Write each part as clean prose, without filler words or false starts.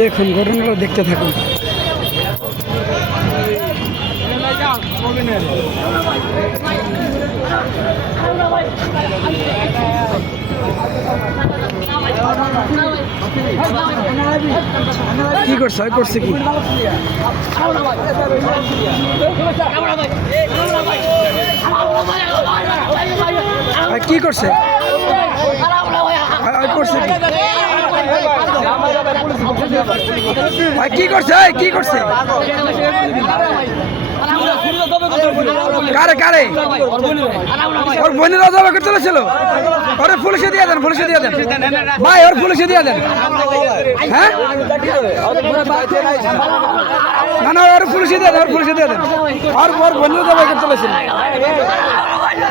দেখুন ঘটনাটা দেখতে থাকুন। কি করছে করছে কি কি করছে করছে কি করছে কি করছে কারে কারে ওর বোনেরা জবা করতে চলেছিল ওরে পুলিশে দিয়ে দেন পুলিশে দিয়ে দেন ভাই ওর পুলিশে দিয়ে দেন হ্যাঁ না না ওর পুলিশে দিয়ে দেন ওর পুলিশে দিয়ে দেন আর ওর বোনেরা জবা করতে চলেছিল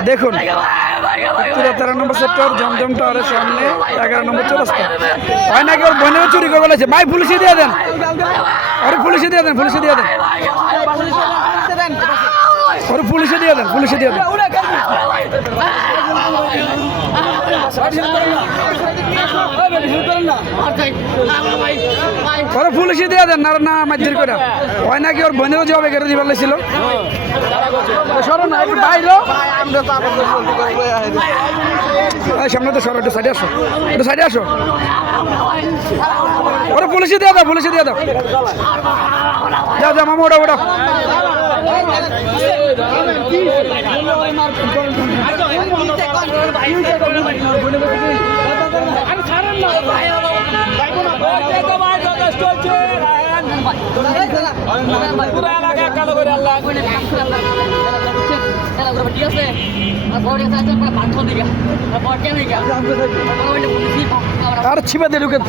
দেখুন 13 নম্বর সেক্টর জমজম টাওয়ারের সামনে 11 নম্বর চৌরাস্তা হয় নাকি ওর বোনেরা চুরি করে বলেছে ভাই পুলিশে দিয়ে দেন ওর পুলিশে দিয়ে দেন পুলিশে দিয়ে দেন ওর পুলিশে দিয়ে দেন পুলিশে দিয়ে দেন ওরা পুলিশে দিয়ে দেন না না মারধর করে হয় নাকি ওর বোনেরও জবাবে কেটে দিবার ছিল সামনে তো সরো একটু সাইডে আসো একটু সাইডে আসো ওরা পুলিশে দিয়ে দাও পুলিশে দিয়ে দাও যা যা মামা ওটা ওটা আর ছিপে দিয়ে ঢুকে